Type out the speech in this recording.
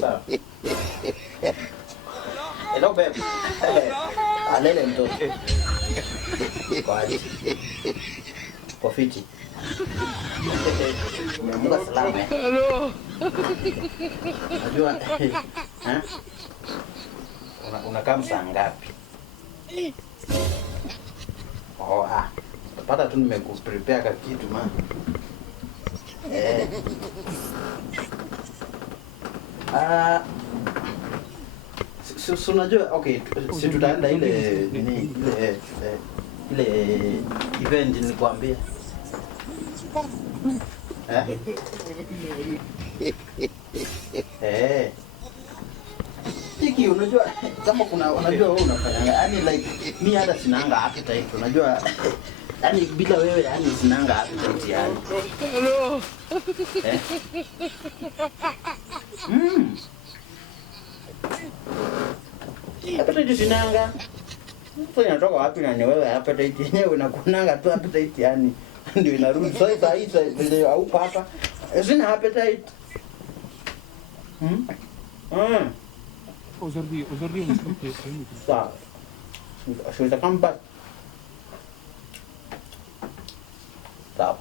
Sawa. Hello babe. Alele mtoto. Kwa aje. Kwa fiti. Mungu salama. Hello. Unajua unakaa msaa ngapi? Oh, pata tu nimekuprepare ka kitu man. Unajua okay, si tutaenda ile nini ile event nilikwambia. Hiki unajua kama unajua wewe unafanyanga yani like mimi hata sinanga appetite unajua yani bila wewe yani sinanga appetite yani. Hello. Appetite sinanga. Sasa inatoka wapi na ni wewe appetite yenyewe unakunanga tu appetite yani ndio inarudi sasa hivi au papa. Sina appetite. Aujourd'hui, on se fait. Ça. Je vais te camper. Ça.